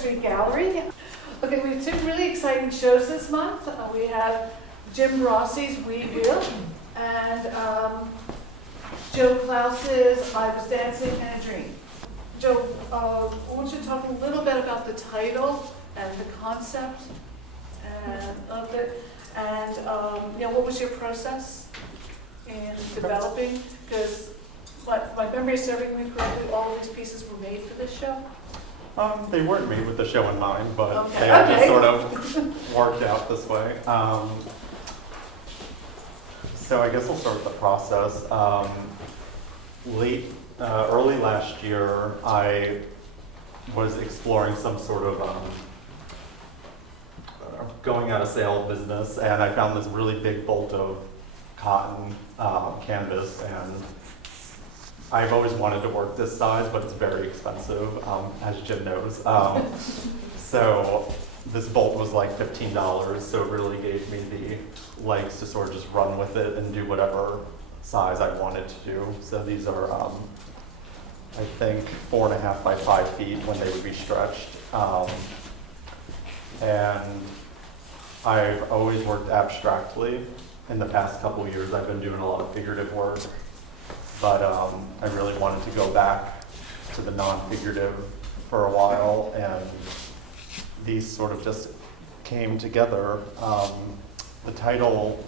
Street Gallery. Okay, we have two really exciting shows this month. We have Jim Brossy's We Will and Joe Klaus's I Was Dancing in a Dream. Joe, I want you to talk a little bit about the title and the concept of it, and what was your process in developing? Because if my memory is serving me correctly, all of these pieces were made for this show. They weren't made with the show in mind, but okay. they all just sort of worked out this way. So I guess I'll start with the process. Early last year, I was exploring some sort of going out of sale business, and I found this really big bolt of cotton canvas, and I've always wanted to work this size, but it's very expensive, as Jim knows. So this bolt was like $15, so it really gave me the legs to sort of just run with it and do whatever size I wanted to do. So these are, I think, 4.5 by 5 feet when they would be stretched. And I've always worked abstractly. In the past couple of years, I've been doing a lot of figurative work, but I really wanted to go back to the non-figurative for a while, and these sort of just came together. The title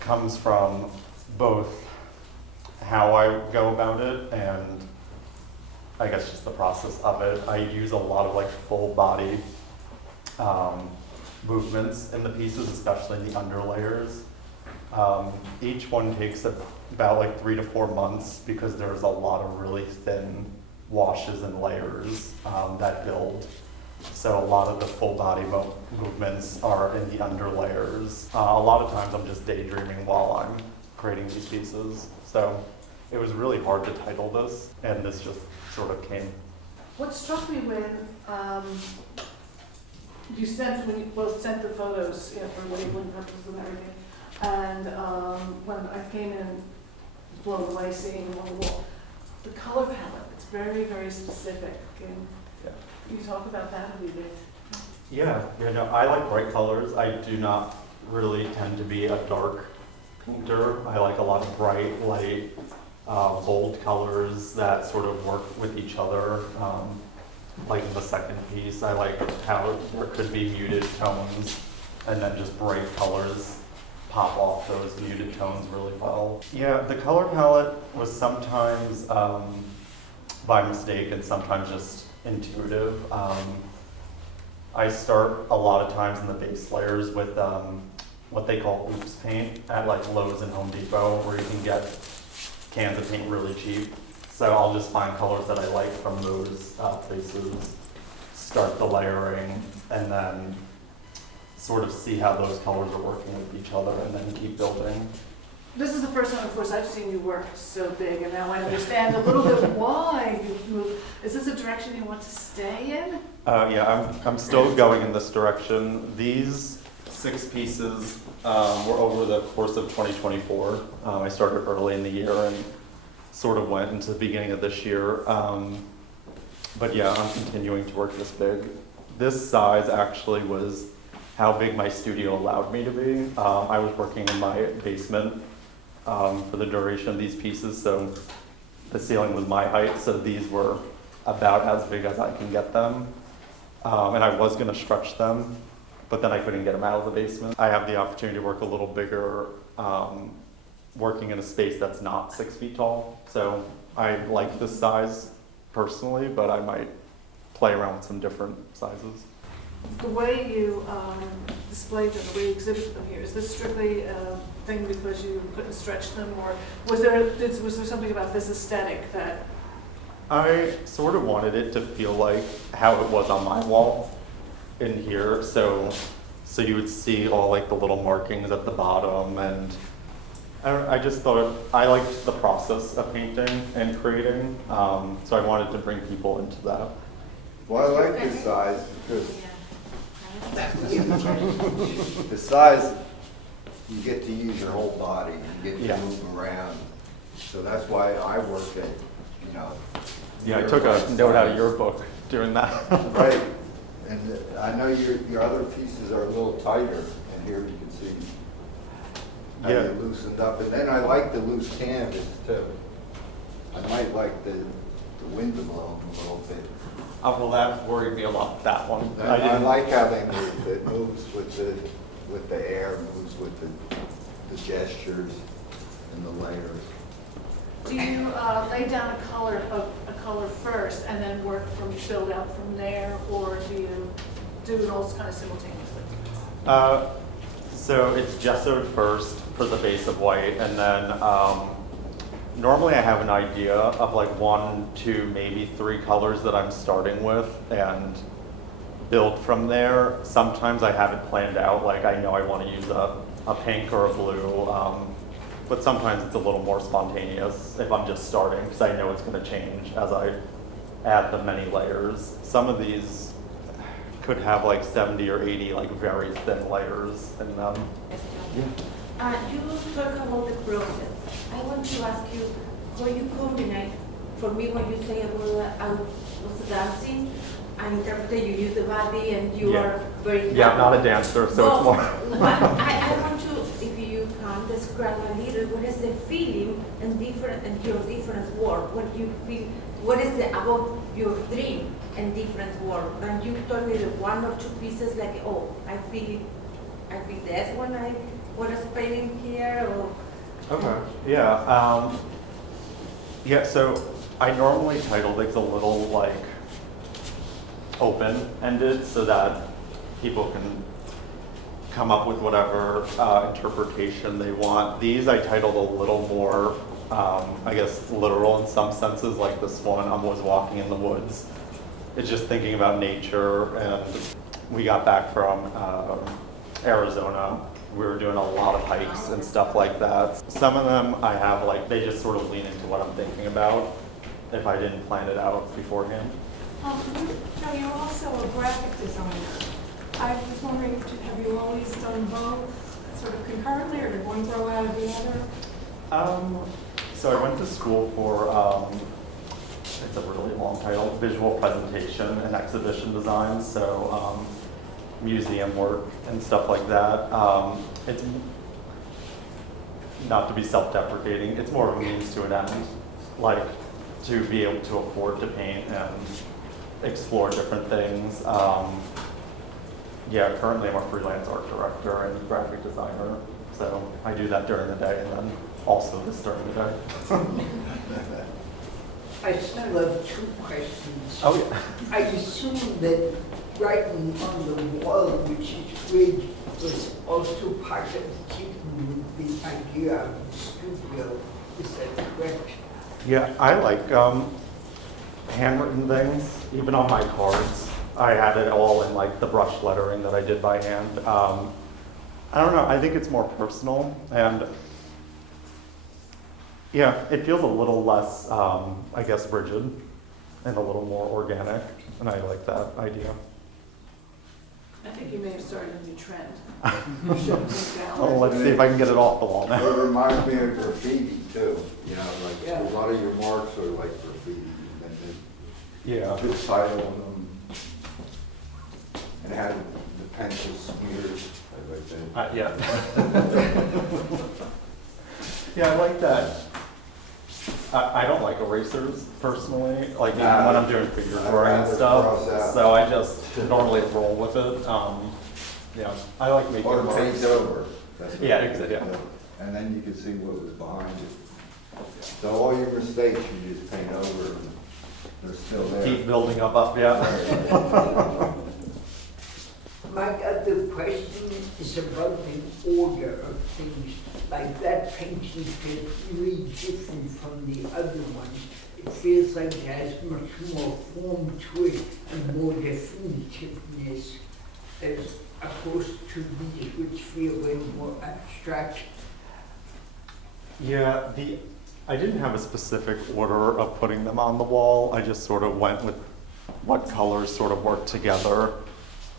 comes from both how I go about it and I guess just the process of it. I use a lot of like full body movements in the pieces, especially in the underlayers. Each one takes about like 3 to 4 months because there's a lot of really thin washes and layers that build. So a lot of the full body movements are in the underlayers. A lot of times I'm just daydreaming while I'm creating these pieces. So it was really hard to title this, and this just sort of came. What struck me when when you both sent the photos for labeling purposes and everything, and when I came in, blown away seeing them on the wall, the color palette, it's very, very specific. And can you talk about that a little bit? Yeah, I like bright colors. I do not really tend to be a dark painter. I like a lot of bright, light, bold colors that sort of work with each other. Like the second piece, I like how there could be muted tones and then just bright colors pop off those muted tones really well. Yeah, the color palette was sometimes by mistake and sometimes just intuitive. I start a lot of times in the base layers with what they call oops paint at like Lowe's and Home Depot, where you can get cans of paint really cheap. So I'll just find colors that I like from those places, start the layering, and then sort of see how those colors are working with each other, and then keep building. This is the first time, of course, I've seen you work so big, and now I understand a little bit why you've moved. Is this a direction you want to stay in? Yeah, I'm still going in this direction. These 6 pieces were over the course of 2024. I started early in the year and sort of went into the beginning of this year. But yeah, I'm continuing to work this big. This size actually was how big my studio allowed me to be. I was working in my basement for the duration of these pieces, so the ceiling was my height, so these were about as big as I can get them. And I was gonna stretch them, but then I couldn't get them out of the basement. I have the opportunity to work a little bigger, working in a space that's not 6 feet tall. So I like this size personally, but I might play around with some different sizes. The way you displayed them, the way you exhibited them here, is this strictly a thing because you couldn't stretch them, or was there something about this aesthetic that? I sort of wanted it to feel like how it was on my wall in here. So you would see all like the little markings at the bottom, and I just thought I liked the process of painting and creating, so I wanted to bring people into that. Well, I like this size because the size, you get to use your whole body, you get to move around. So that's why I work at, Yeah, I took a note out of your book doing that. Right. And I know your other pieces are a little tighter, and here you can see how Yeah. you loosened up. And then I like the loose canvas too. I might like the wind to blow a little bit. Well, that worried me a lot, that one. I like how they move. It moves with the air, moves with the gestures and the layers. Do you lay down a color first and then build out from there, or do you do it all kind of simultaneously? So it's gessoed first for the base of white, and then normally I have an idea of like 1, 2, maybe 3 colors that I'm starting with and build from there. Sometimes I have it planned out, like I know I want to use a pink or a blue, but sometimes it's a little more spontaneous if I'm just starting, because I know it's going to change as I add the many layers. Some of these could have like 70 or 80 like very thin layers in them. You talk about the process. I want to ask you how you combine. For me, when you say about I was dancing, I interpret you use the body and you are very. Yeah, I'm not a dancer, so it's more. I want to, if you can describe a little, what is the feeling and your different work? What you feel? What is about your dream and different work? And you told me the 1 or 2 pieces, like, oh, I feel this when I was painting here, or. Okay. Yeah. Yeah. So I normally title things a little like open-ended, so that people can come up with whatever interpretation they want. These I titled a little more, I guess, literal in some senses. Like this one, I was walking in the woods. It's just thinking about nature, and we got back from Arizona. We were doing a lot of hikes and stuff like that. Some of them I have like, they just sort of lean into what I'm thinking about if I didn't plan it out beforehand. Joe, you're also a graphic designer. I was wondering, have you always done both sort of concurrently, or did one grow out of the other? So I went to school for, it's a really long title, visual presentation and exhibition design. So museum work and stuff like that. It's not to be self-deprecating, it's more of a means to an end, like to be able to afford to paint and explore different things. Yeah, currently I'm a freelance art director and graphic designer, so I do that during the day and then also this during the day. I still have 2 questions. Oh yeah. I assume that writing on the wall, which is great, was also part of keeping the idea of the studio. Is that correct? Yeah, I like handwritten things, even on my cards. I had it all in like the brush lettering that I did by hand. I don't know, I think it's more personal, and yeah, it feels a little less, I guess, rigid and a little more organic, and I like that idea. I think you may have started a new trend. You shouldn't take down. Oh, let's see if I can get it off the wall now. It reminds me of graffiti too, you know, like Yeah. a lot of your marks are like graffiti. And Yeah. they put a title on them. And it had the pencil smears, like that. Yeah. Yeah, I like that. I don't like erasers personally, like even when I'm doing figure I'd drawing and rather stuff. cross out. So I just normally roll with it. Yeah, I like making Or marks. paint over. That's what Yeah, you exactly, yeah. do. And then you can see what was behind it. So all your mistakes, you just paint over, and they're still there. Keep building up, yeah. My other question is about the order of things. Like that painting feels really different from the other ones. It feels like it has much more form to it and more definitiveness as opposed to these which feel way more abstract. Yeah, I didn't have a specific order of putting them on the wall. I just sort of went with what colors sort of worked together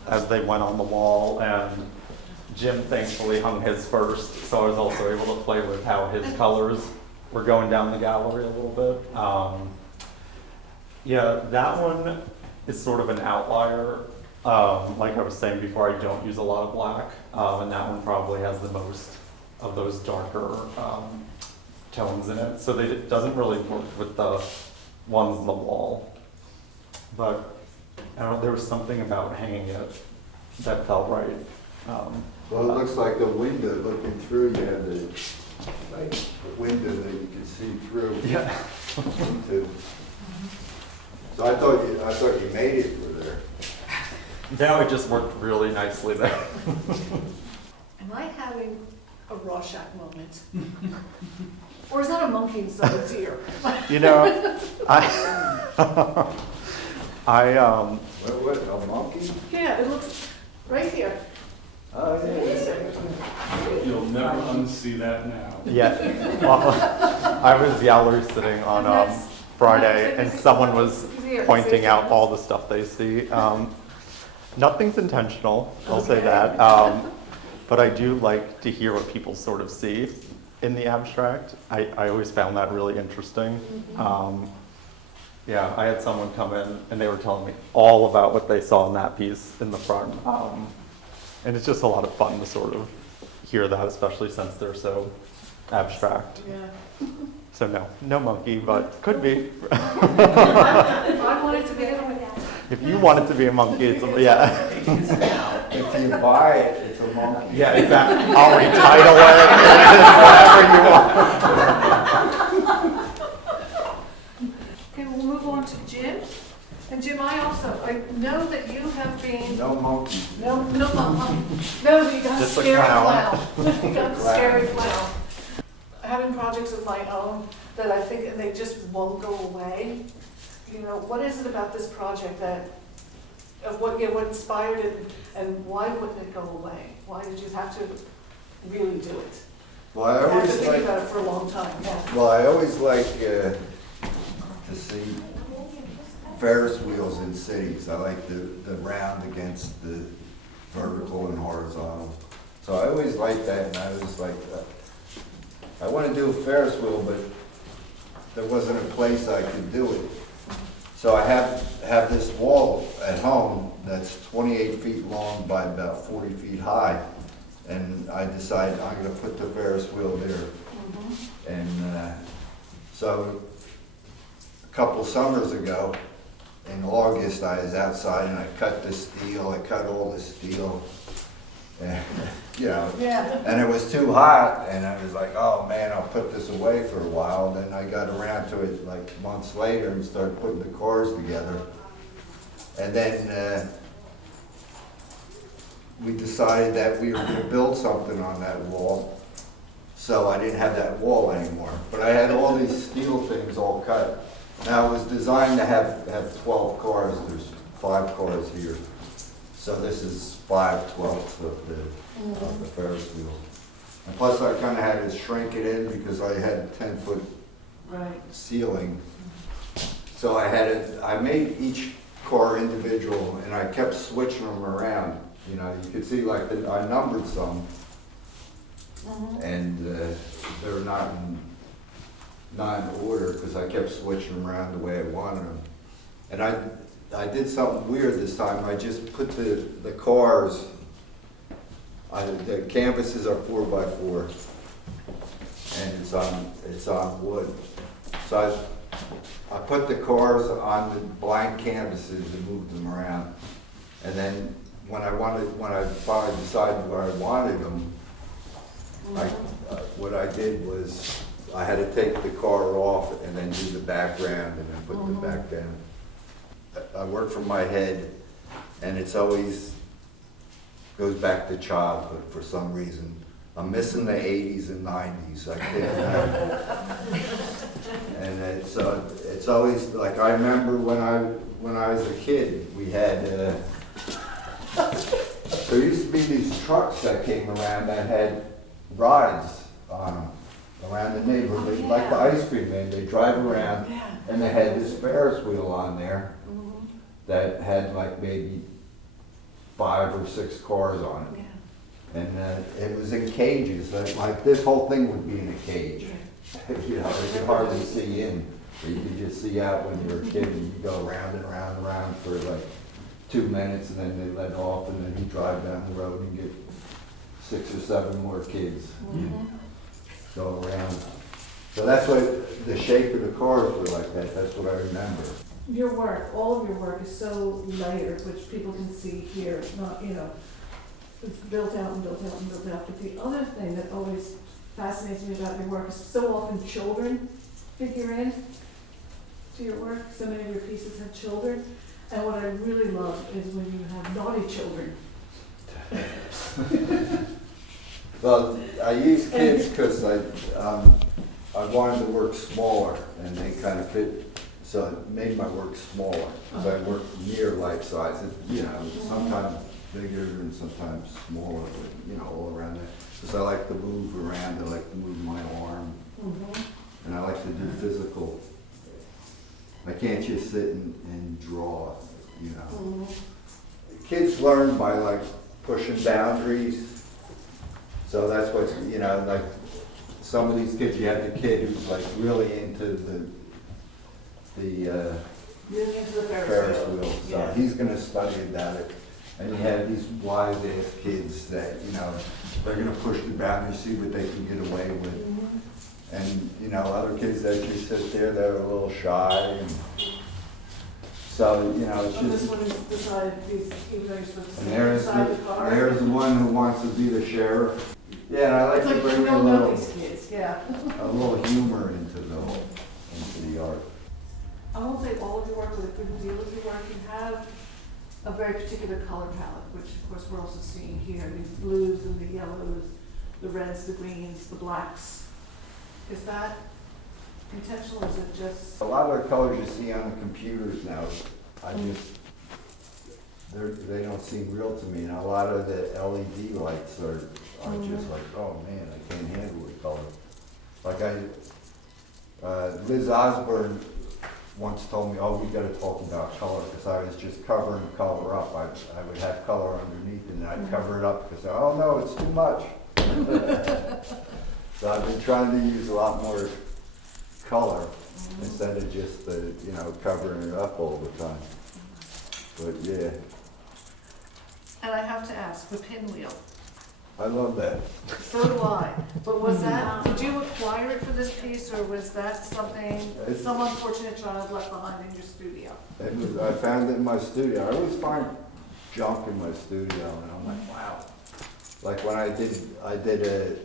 as they went on the wall, and Jim thankfully hung his first, so I was also able to play with how his colors were going down the gallery a little bit. Yeah, that one is sort of an outlier. Like I was saying before, I don't use a lot of black, and that one probably has the most of those darker tones in it. So it doesn't really work with the ones on the wall. But I don't know, there was something about hanging it that felt right. Well, it looks like a window looking through, you have the, like, the window that you can see through. Yeah. into. So I thought you made it for there. Now it just worked really nicely there. Am I having a Rorschach moment? Or is that a monkey in someone's ear? You know, I, What, a monkey? Yeah, it looks right here. Oh, yeah. You'll never unsee that now. yeah, well, I was gallery sitting on That's- Friday, and someone was Here, pointing see? out all the stuff they see. Nothing's intentional, I'll say Okay. that. But I do like to hear what people sort of see in the abstract. I always found that really interesting. Yeah, I had someone come in and they were telling me all about what they saw in that piece in the front. And it's just a lot of fun to sort of hear that, especially since they're so abstract. Yeah. So no monkey, but could be. If I wanted to be a If you want it to be a monkey, it's a, yeah. If you buy it, it's a monkey. Yeah, exactly. I'll retitle it, whatever you want. Okay, we'll move on to Jim. And Jim, I know that you have been, No monkey. no, you got a Just a scary clown. clown. You got a scary clown. Having projects of my own that I think they just won't go away. You know, what is it about this project that, what inspired it, and why wouldn't it go away? Why did you have to really do it? Well, I I've been always thinking like, about it for a long time, yeah. well, I always like to see Ferris wheels in cities. I like the round against the vertical and horizontal. So I always liked that, and I was like, I want to do a Ferris wheel, but there wasn't a place I could do it. So I have this wall at home that's 28 feet long by about 40 feet high. And I decided I'm going to put the Ferris wheel there. And so a couple summers ago, in August, I was outside and I cut the steel. I cut all the steel. And, you know, Yeah. and it was too hot, and I was like, oh man, I'll put this away for a while. Then I got around to it like months later and started putting the cars together. And then we decided that we were going to build something on that wall. So I didn't have that wall anymore. But I had all these steel things all cut. Now it was designed to have 12 cars. There's 5 cars here. So this is 5/12 of the Ferris wheel. And plus I kind of had to shrink it in because I had a 10-foot Right. ceiling. So I made each car individual and I kept switching them around. You know, you could see like I numbered some and they're not in order because I kept switching them around the way I wanted them. And I did something weird this time. I just put the cars, the canvases are 4x4, and it's on wood. So I put the cars on the blank canvases and moved them around. And then when I finally decided where I wanted them, what I did was I had to take the car off and then do the background and then put the back down. I work from my head, and it's always goes back to childhood for some reason. I'm missing the 80s and 90s. I can't. And it's always like I remember when I was a kid, we had there used to be these trucks that came around that had rides on them around the neighborhood, like the ice cream man. They drive around, and they had this Ferris wheel on there that had like maybe 5 or 6 cars on it. Yeah. And it was in cages. Like this whole thing would be in a cage. You know, you could hardly see in. But you could just see out when you were a kid and you go around and around and around for like 2 minutes and then they let off and then he'd drive down the road and get 6 or 7 more kids go around. So that's what the shape of the cars were like that. That's what I remember. Your work, all of your work is so layered, which people can see here. It's not, you know, it's built out and built out and built out. But the other thing that always fascinates me about your work is so often children figure in to your work. So many of your pieces have children. And what I really love is when you have naughty children. Well, I use kids because I wanted to work smaller and they kind of fit, so it made my work smaller. Because I work near life size, you know, sometimes bigger and sometimes smaller, but you know, all around there. Because I like to move around, I like to move my arm, and I like to do physical. I can't just sit and draw, you know. Kids learn by like pushing boundaries. So that's what, you know, like some of these kids, you have the kid who's like really into the Really into the Ferris wheel. So Yeah. he's gonna study about it. And you have these wise ass kids that, you know, they're gonna push the boundaries, see what they can get away with. And, you know, other kids that just sit there, they're a little shy. And so, you know, it's And this just, one is decided, even though you're supposed to and sit there's inside the car. there's the one who wants to be the sheriff. Yeah, and I like It's to like bring you a don't know little, these kids, yeah. a little humor into the art. I won't say all of your work, but a good deal of your work, you have a very particular color palette, which of course we're also seeing here, these blues and the yellows, the reds, the greens, the blacks. Is that intentional, or is it just? A lot of the colors you see on the computers now, they don't seem real to me. And a lot of the LED lights are just like, oh man, I can't handle the color. Like Liz Osborne once told me, oh, we gotta talk about color, because I was just covering color up. I would have color underneath and I'd cover it up because, oh no, it's too much. So I've been trying to use a lot more color instead of just you know, covering it up all the time. But yeah, And I have to ask, the pinwheel, I love that. so do I, but was that, did you acquire it for this piece, or was that something, some unfortunate child left behind in your studio? I found it in my studio. I always find junk in my studio, and I'm like, wow. Like when I did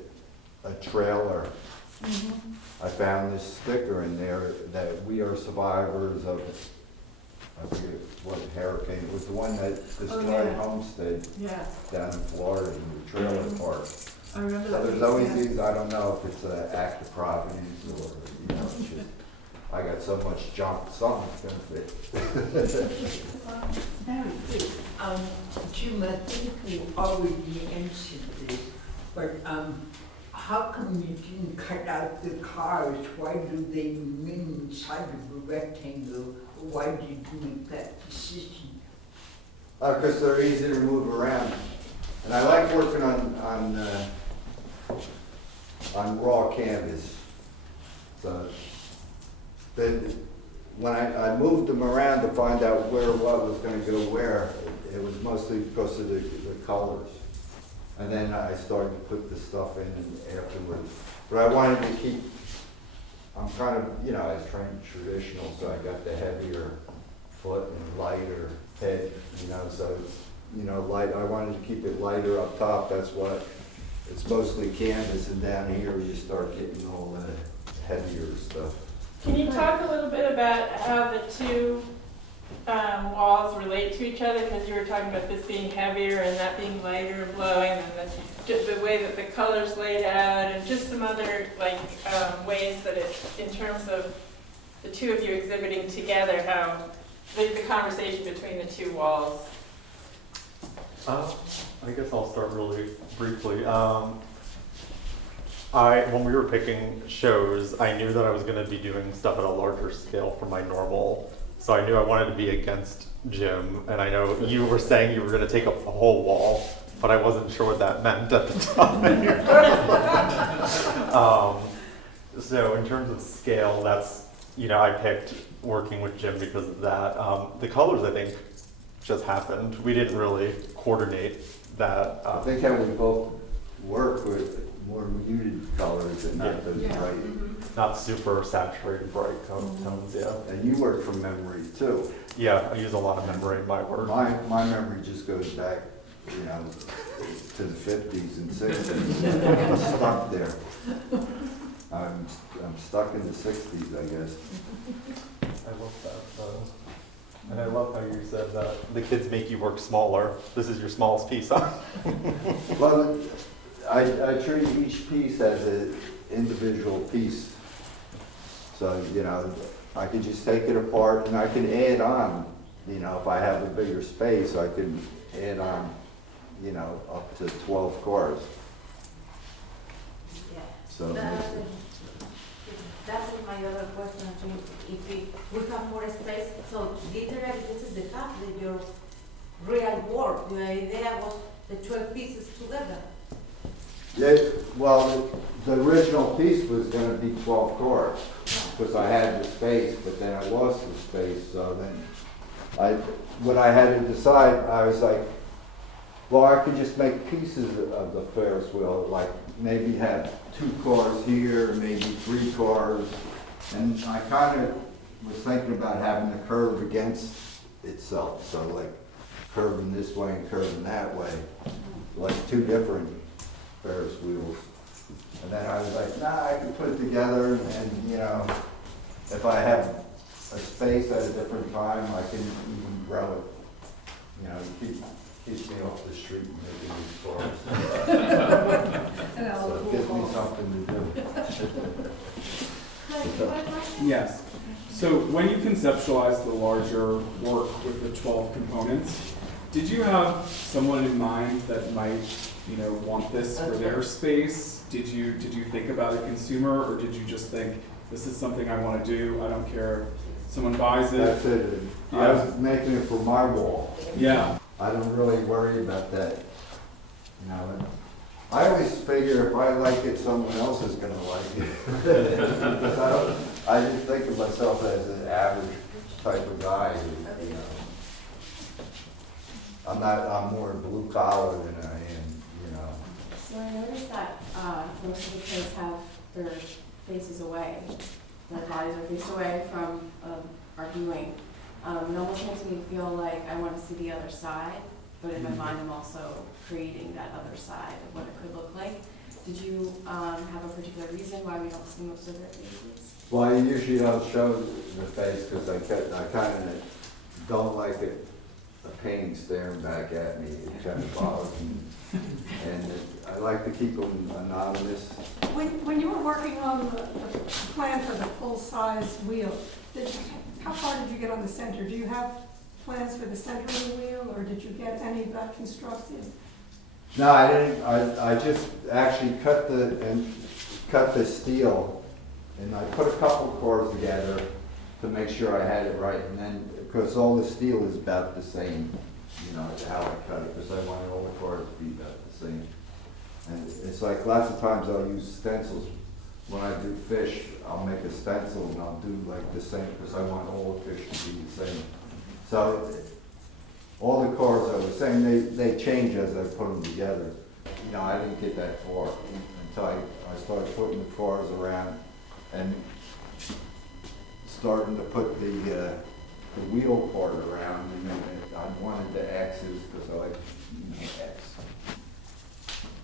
a trailer, I found this sticker in there that we are survivors of, I forget what hurricane, it was the one that destroyed Homestead Yeah, down in Florida in the trailer park. I remember So that. there's piece, always yeah. these, I don't know if it's an act of providence or, you know, it's just, I got so much junk, something's gonna fit. Mary, please. Jim, I think you already answered this, but how come you didn't cut out the cars? Why do they remain inside of a rectangle? Why did you make that decision? Because they're easy to move around. And I like working on raw canvas. So then when I moved them around to find out where what was going to go where, it was mostly because of the colors. And then I started to put the stuff in afterwards. But I wanted to keep, I'm kind of, you know, I was trained traditional, so I got the heavier foot and lighter head, you know, so it's, you know, light. I wanted to keep it lighter up top. That's why it's mostly canvas, and down here you start getting all the heavier stuff. Can you talk a little bit about how the two walls relate to each other? Because you were talking about this being heavier and that being lighter and blowing, and the way that the colors laid out, and just some other ways that it, in terms of the two of you exhibiting together, how the conversation between the two walls. I guess I'll start really briefly. When we were picking shows, I knew that I was going to be doing stuff at a larger scale from my normal. So I knew I wanted to be against Jim, and I know you were saying you were going to take up a whole wall, but I wasn't sure what that meant at the time. So in terms of scale, that's, you know, I picked working with Jim because of that. The colors, I think, just happened. We didn't really coordinate that. I think how we both work with more muted colors and get those Yeah. bright. Not super saturated bright tones, yeah. And you work from memory too. Yeah, I use a lot of memory in my work. My memory just goes back, you know, to the 50s and 60s. I'm stuck there. I'm stuck in the 60s, I guess. I love that though. And I love how you said that the kids make you work smaller. This is your smallest piece, huh? Well, I treat each piece as an individual piece. So, you know, I could just take it apart and I can add on, you know, if I have a bigger space, I can add on, you know, up to 12 cars. Yeah. So, That is my other question, if we have more space, so literally this is the fact that your real work, the idea was the 12 pieces together. yeah, well, the original piece was gonna be 12 cars, because I had the space, but then I lost the space, so then when I had to decide, I was like, well, I could just make pieces of the Ferris wheel, like maybe have 2 cars here, maybe 3 cars. And I kind of was thinking about having the curve against itself. So like curving this way and curving that way, like 2 different Ferris wheels. And then I was like, nah, I can put it together and, you know, if I have a space at a different time, I can even grow it. You know, keeps me off the street and making these cars. So it gives me something to do. Yes. So when you conceptualized the larger work with the 12 components, did you have someone in mind that might, you know, want this for their space? Did you think about a consumer, or did you just think, this is something I want to do, I don't care if someone buys it? That's it. I was making it for my wall. Yeah. I don't really worry about that. You know, I always figure if I like it, someone else is gonna like it. I just think of myself as an average type of guy, you know. I'm more blue collar than I am, you know. So I noticed that most of the kids have their faces away, their bodies are faced away from our viewing. It almost makes me feel like I want to see the other side, but in my mind I'm also creating that other side of what it could look like. Did you have a particular reason why we don't see most of their faces? Well, I usually don't show the face because I kind of don't like a painting staring back at me. It kind of bothers me. And I like to keep them anonymous. When you were working on the plan for the full-size wheel, how far did you get on the center? Do you have plans for the center of the wheel, or did you get any of that constructed? No, I didn't. I just actually cut the steel, and I put a couple cores together to make sure I had it right. And then, because all the steel is about the same, you know, how I cut it, because I wanted all the cores to be about the same. And it's like lots of times I'll use stencils. When I do fish, I'll make a stencil and I'll do like the same, because I want all the fish to be the same. So all the cars I was saying, they change as I put them together. You know, I didn't get that far until I started putting the cars around and starting to put the wheel part around. And then I wanted the X's because I like X.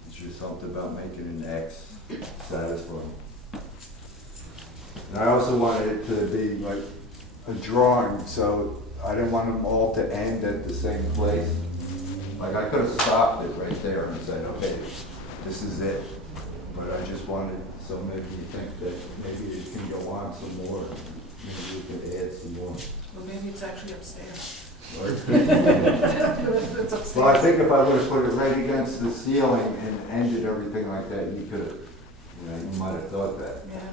It's just something about making an X satisfying. And I also wanted it to be like a drawing, so I didn't want them all to end at the same place. Like I could have stopped it right there and said, okay, this is it. But I just wanted, so maybe you think that maybe it can go on some more. Maybe we could add some more. Well, maybe it's actually upstairs. It's upstairs. Well, I think if I would have put it right against the ceiling and ended everything like that, you could have, you know, you might have thought that. Yeah.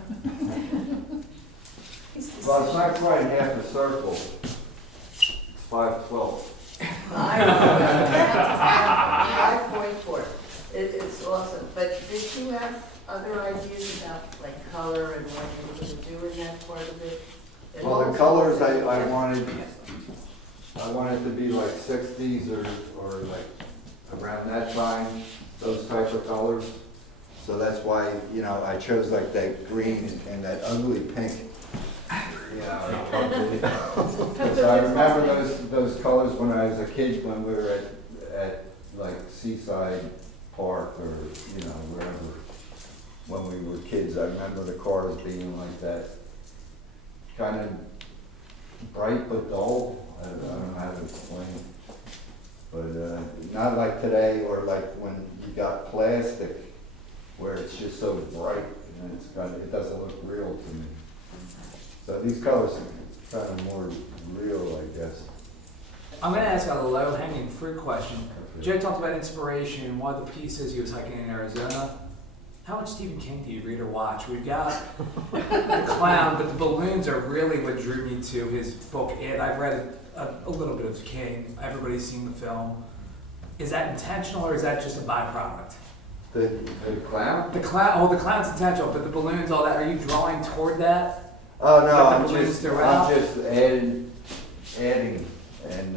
Well, it's not quite half a circle. It's 5/12. I point for it. It's awesome, but did you have other ideas about like color and what you were going to do in that part of it? Well, the colors I wanted, I want it to be like 60s or like around that time, those type of colors. So that's why, you know, I chose like that green and that ugly pink. You know, because I remember those colors when I was a kid, when we were at like Seaside Park or, you know, wherever, when we were kids. I remember the cars being like that, kind of bright but dull. I don't know how to explain it. But not like today, or like when you got plastic, where it's just so bright and it doesn't look real to me. So these colors are kind of more real, I guess. I'm going to ask a low-hanging fruit question. Joe talked about inspiration. One of the pieces he was hiking in Arizona. How much Stephen King do you read or watch? We've got The Clown, but the balloons are really what drew me to his book. And I've read a little bit of King. Everybody's seen the film. Is that intentional or is that just a byproduct? The clown? The clown's intentional, but the balloons, all that. Are you drawing toward that? Oh no, Like the I'm balloons throughout? just adding, and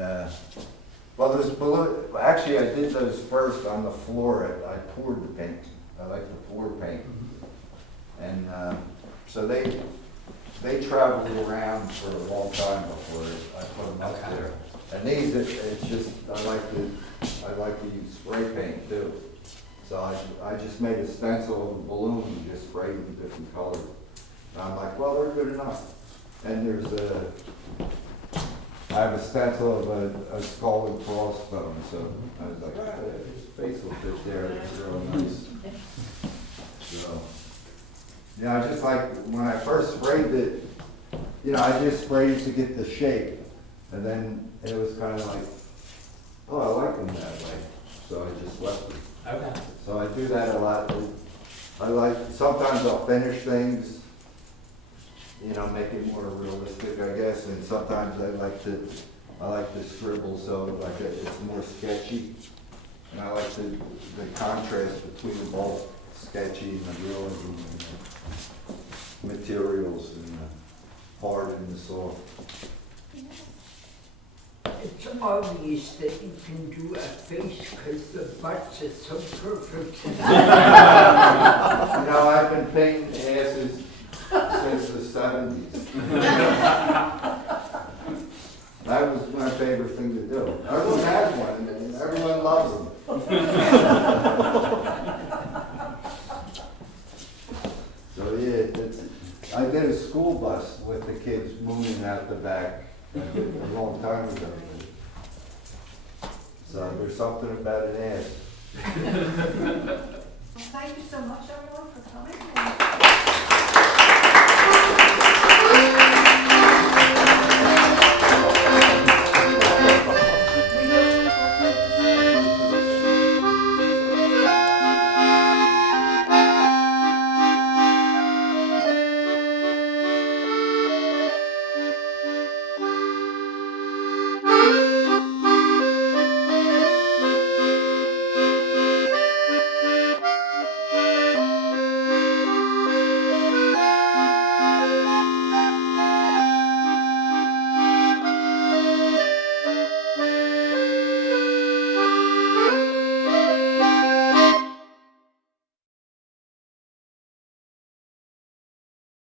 well, there's balloon. Actually, I did those first on the floor. I poured the paint. I like the floor paint, and so they traveled around for a long time before I put them up there. And these, it's just I like to use spray paint too. So I just made a stencil of a balloon and just sprayed them different colors. And I'm like, well, they're good enough. And I have a stencil of a skull and crossbones, so I was like, his face will fit there, it's real nice. So, yeah, I just like, when I first sprayed it, you know, I just sprayed to get the shape. And then it was kind of like, oh, I like them that way. So I just left it. Okay. So I do that a lot. Sometimes I'll finish things, you know, make it more realistic, I guess, and sometimes I like to scribble, so like it's more sketchy. And I like the contrast between the both sketchy and the realism and the materials and the hard and the soft. It's obvious that you can do a face because the butts are so perfect. You know, I've been painting asses since the 70s. That was my favorite thing to do. Everyone has one, and everyone loves them. So yeah, I did a school bus with the kids mooning out the back a long time ago. So there's something about an ass. Well, thank you so much, everyone, for coming.